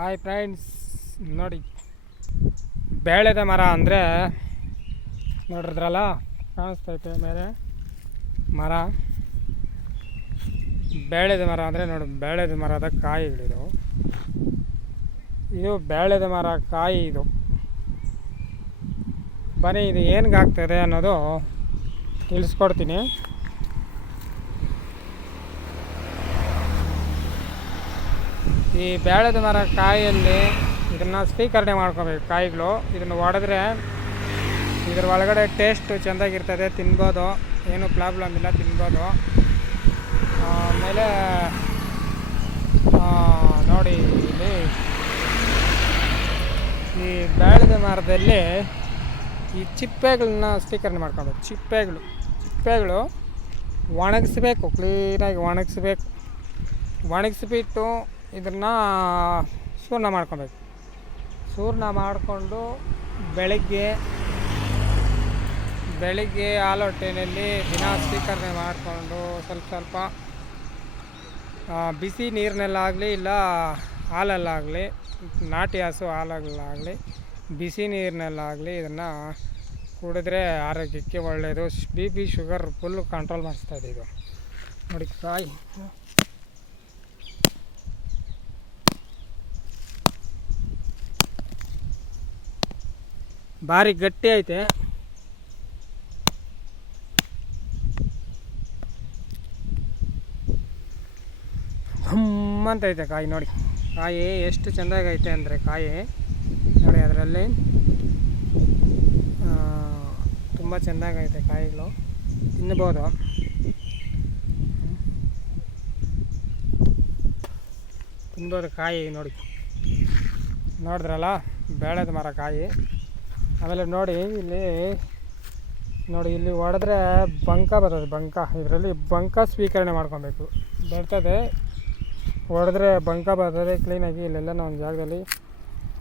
Hi friends, ನೋಡಿ ಬೇಳೆದ ಮರ ಅಂದರೆ ನೋಡಿದ್ರಲ್ಲ, ಕಾಣಿಸ್ತೈತೆ ಮೇಲೆ ಮರ. ಬೇಳೆದ ಮರ ಅಂದರೆ ನೋಡಿ, ಬೇಳೆದ ಮರದ ಕಾಯಿಗಳಿದು. ಇದು ಬೇಳೆದ ಮರ ಕಾಯಿ. ಇದು ಬನ್ನಿ, ಇದು ಏನಿಗೆ ಆಗ್ತದೆ ಅನ್ನೋದು ತಿಳಿಸ್ಕೊಡ್ತೀನಿ. ಈ ಬೇಳೆದ ಮರ ಕಾಯಿಯಲ್ಲಿ ಇದನ್ನು ಸ್ವೀಕರಣೆ ಮಾಡ್ಕೋಬೇಕು. ಕಾಯಿಗಳು ಇದನ್ನು ಒಡೆದ್ರೆ ಇದ್ರ ಒಳಗಡೆ ಟೇಸ್ಟು ಚೆಂದಾಗಿರ್ತದೆ, ತಿನ್ಬೋದು, ಏನೂ ಪ್ರಾಬ್ಲಮ್ ಇಲ್ಲ, ತಿನ್ಬೋದು. ಆಮೇಲೆ ನೋಡಿ, ಇಲ್ಲಿ ಈ ಬೇಳೆದ ಮರದಲ್ಲಿ ಈ ಚಿಪ್ಪೆಗಳನ್ನ ಸ್ವೀಕರಣೆ ಮಾಡ್ಕೋಬೇಕು. ಚಿಪ್ಪೆಗಳು ಒಣಗಿಸ್ಬೇಕು, ಕ್ಲೀನಾಗಿ ಒಣಗಿಸ್ಬಿಟ್ಟು ಇದನ್ನು ಚೂರ್ಣ ಮಾಡ್ಕೊಬೇಕು. ಚೂರ್ಣ ಮಾಡಿಕೊಂಡು ಬೆಳಿಗ್ಗೆ ಹಾಲು ಹೊಟ್ಟೆಯಲ್ಲಿ ದಿನ ಸ್ವೀಕರಣೆ ಮಾಡಿಕೊಂಡು ಸ್ವಲ್ಪ ಬಿಸಿ ನೀರಿನಲ್ಲಾಗಲಿ ಇಲ್ಲ ಹಾಲಲ್ಲಾಗಲಿ, ನಾಟಿ ಹಸು ಹಾಲಲ್ಲಾಗಲಿ ಬಿಸಿ ನೀರಿನಲ್ಲಾಗಲಿ ಇದನ್ನು ಕುಡಿದ್ರೆ ಆರೋಗ್ಯಕ್ಕೆ ಒಳ್ಳೆಯದು. BP ಶುಗರ್ ಫುಲ್ಲು ಕಂಟ್ರೋಲ್ ಮಾಡಿಸ್ತದೆ ಇದು. ನೋಡಿ ಕಾಯಿ ಭಾರಿ ಗಟ್ಟಿ ಐತೆ. ಹಮ್ಮಂತೈತೆ ಕಾಯಿ. ನೋಡಿ ಕಾಯಿ ಎಷ್ಟು ಚೆಂದಾಗೈತೆ ಅಂದರೆ, ಕಾಯಿ ನೋಡಿ ಅದರಲ್ಲಿ ತುಂಬ ಚೆಂದಾಗೈತೆ ಕಾಯಿಗಳು, ತಿನ್ಬೋದು. ಕಾಯಿ ನೋಡಿ, ನೋಡಿದ್ರಲ್ಲ ಬೇಳೆದ ಮರ ಕಾಯಿ. ಆಮೇಲೆ ನೋಡಿ ಇಲ್ಲಿ ಹೊಡೆದ್ರೆ ಬಂಕ ಬರ್ತದೆ. ಇದರಲ್ಲಿ ಬಂಕ ಸ್ವೀಕರಣೆ ಮಾಡ್ಕೊಬೇಕು. ಬರ್ತದೆ, ಹೊಡೆದ್ರೆ ಬಂಕ ಬರ್ತದೆ. ಕ್ಲೀನಾಗಿ ಇಲ್ಲೆಲ್ಲ ಒಂದು ಜಾಗದಲ್ಲಿ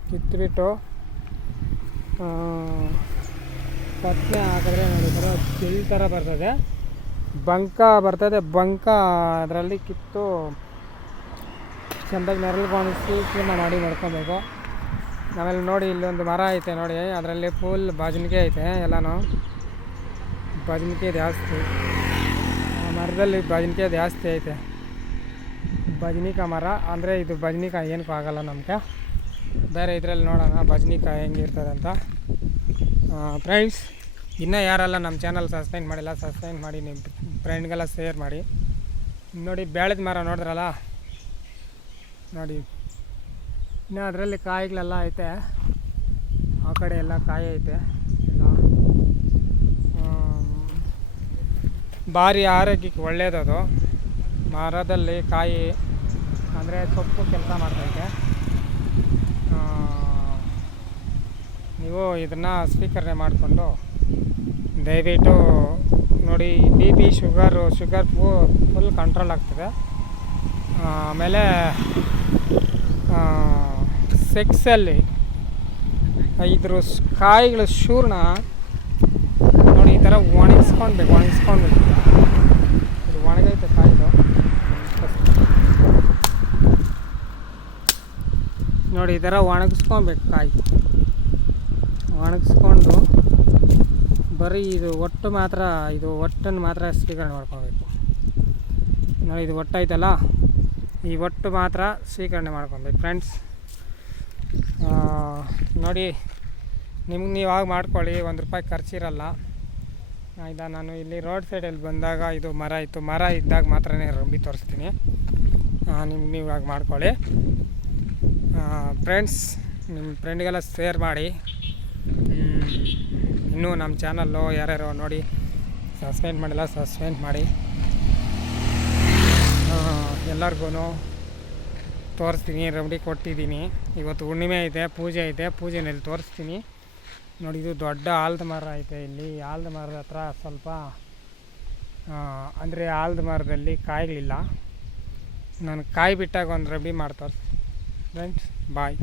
ಕಿತ್ತುಬಿಟ್ಟು ಪತ್ನೆ ಹಾಕಿದ್ರೆ ನೋಡಿ ಥರ ಜೆಲ್ ಥರ ಬರ್ತದೆ, ಬಂಕ ಬರ್ತದೆ. ಅದರಲ್ಲಿ ಕಿತ್ತು ಚೆಂದಾಗಿ ನೆರಳುಗೊಣಿಸಿ ಚೂರ್ಣ ಮಾಡ್ಕೊಬೇಕು. ಆಮೇಲೆ ನೋಡಿ, ಇಲ್ಲೊಂದು ಮರ ಐತೆ ನೋಡಿ, ಅದರಲ್ಲಿ ಫುಲ್ ಬಜನಿಕೆ ಐತೆ. ಎಲ್ಲನೂ ಬಜನಿಕೆ ಜಾಸ್ತಿ, ಮರದಲ್ಲಿ ಬಜನಿಕೆ ಜಾಸ್ತಿ ಐತೆ. ಬಜನಿಕಾಯಿ ಮರ ಅಂದರೆ ಇದು ಬಜನಿಕಾಯಿ ಏನಕ್ಕೂ ಆಗೋಲ್ಲ ನಮಗೆ. ಬೇರೆ ಇದರಲ್ಲಿ ನೋಡೋಣ ಬಜನಿಕಾಯಿ ಹೆಂಗಿರ್ತದೆ ಅಂತ. ಫ್ರೆಂಡ್ಸ್, ಇನ್ನೂ ಯಾರೆಲ್ಲ ನಮ್ಮ ಚಾನಲ್ ಸಬ್ಸ್ಕ್ರೈಬ್ ಮಾಡಿಲ್ಲ, ಸಬ್ಸ್ಕ್ರೈಬ್ ಮಾಡಿ, ನಿಮ್ಮ ಫ್ರೆಂಡ್ಗೆಲ್ಲ ಶೇರ್ ಮಾಡಿ. ನೋಡಿ ಬೇಳೆದ ಮರ ನೋಡಿದ್ರಲ್ಲ, ನೋಡಿ ಇನ್ನು ಅದರಲ್ಲಿ ಕಾಯಿಗಳೆಲ್ಲ ಐತೆ. ಆ ಕಡೆ ಎಲ್ಲ ಕಾಯಿ ಐತೆ. ಎಲ್ಲ ಭಾರಿ ಆರೋಗ್ಯಕ್ಕೆ ಒಳ್ಳೆಯದದು. ಮರದಲ್ಲಿ ಕಾಯಿ ಅಂದರೆ ಸೊಪ್ಪು ಕೆಲಸ ಮಾಡ್ತೈತೆ. ನೀವು ಇದನ್ನು ಸ್ವೀಕರಣೆ ಮಾಡಿಕೊಂಡು ದಯವಿಟ್ಟು ನೋಡಿ, BP ಶುಗರ್ ಫುಲ್ ಕಂಟ್ರೋಲ್ ಆಗ್ತದೆ. ಆಮೇಲೆ ಸೆಕ್ಸಲ್ಲಿ ಇದ್ರ ಕಾಯಿಗಳ ಚೂರ್ಣ ನೋಡಿ ಈ ಥರ ಒಣಗಿಸ್ಕೊಳ್ಬೇಕು. ಇದು ಒಣಗೈತೆ ಕಾಯಿದು ನೋಡಿ, ಈ ಥರ ಒಣಗಿಸ್ಕೊಳ್ಬೇಕು. ಕಾಯಿ ಒಣಗಿಸ್ಕೊಂಡು ಬರೀ ಇದು ಒಟ್ಟನ್ನು ಮಾತ್ರ ಸ್ವೀಕರಣೆ ಮಾಡ್ಕೊಳ್ಬೇಕು. ನೋಡಿ ಇದು ಒಟ್ಟೈತಲ್ಲ, ಈ ಒಟ್ಟು ಮಾತ್ರ ಸ್ವೀಕರಣೆ ಮಾಡ್ಕೊಬೇಕು. ಫ್ರೆಂಡ್ಸ್, ನೋಡಿ ನಿಮ್ಗೆ ನೀವು ಆಗ ಮಾಡ್ಕೊಳ್ಳಿ, ₹1 ಖರ್ಚಿರಲ್ಲ. ಆಯಿತಾ? ನಾನು ಇಲ್ಲಿ ರೋಡ್ ಸೈಡಲ್ಲಿ ಬಂದಾಗ ಇದು ಮರ ಇದ್ದಾಗ ಮಾತ್ರನೇ ರಂಬಿ ತೋರಿಸ್ತೀನಿ. ನಿಮ್ಗೆ ನೀವು ಆಗ ಮಾಡ್ಕೊಳ್ಳಿ. ಫ್ರೆಂಡ್ಸ್, ನಿಮ್ಮ ಫ್ರೆಂಡ್ಗೆಲ್ಲ ಶೇರ್ ಮಾಡಿ. ಇನ್ನೂ ನಮ್ಮ ಚಾನಲ್ಲು ಯಾರ್ಯಾರು ನೋಡಿ ಸಬ್ಸ್ಕ್ರೈಬ್ ಮಾಡಿಲ್ಲ, ಸಬ್ಸ್ಕ್ರೈಬ್ ಮಾಡಿ. ಎಲ್ಲರಿಗೂ ತೋರಿಸ್ತೀನಿ, ರೆಮಿಡಿ ಕೊಟ್ಟಿದ್ದೀನಿ. ಇವತ್ತು ಹುಣ್ಣಿಮೆ ಐತೆ, ಪೂಜೆ ಐತೆ, ಪೂಜೆನಲ್ಲಿ ತೋರಿಸ್ತೀನಿ. ನೋಡಿ ಇದು ದೊಡ್ಡ ಆಲದ ಮರ ಐತೆ. ಇಲ್ಲಿ ಆಲದ ಮರದ ಹತ್ರ ಸ್ವಲ್ಪ ಅಂದರೆ ಆಲದ ಮರದಲ್ಲಿ ಕಾಯಿಗಳಿಲ್ಲ. ನಾನು ಕಾಯಿ ಬಿಟ್ಟಾಗ ಒಂದು ರೆಮಿಡಿ ಮಾಡಿ ತೋರಿಸ್ತೀನಿ. ಫ್ರೆಂಡ್ಸ್, ಬಾಯ್.